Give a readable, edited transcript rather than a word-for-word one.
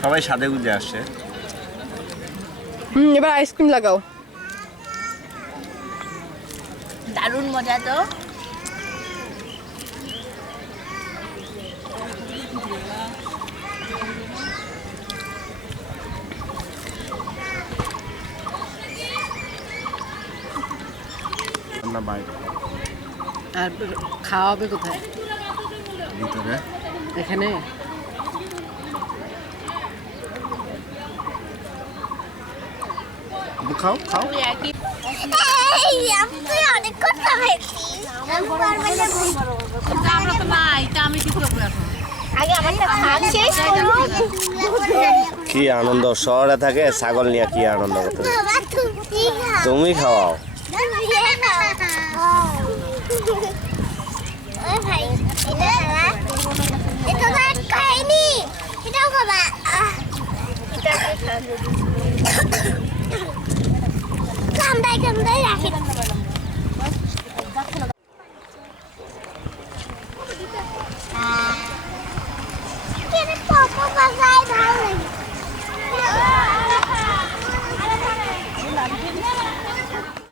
সবাই সাদে গুজে আসছে। এবার আইসক্রিম লাগাও। দারুণ মজা তো। আর খাওয়াবে কোথায়? ভিতরে এখানে খাও খাও। কি আনন্দ, শহরে থাকে ছাগল নিয়ে কি আনন্দ করতে। তুমি খাওয়াও। Papa vai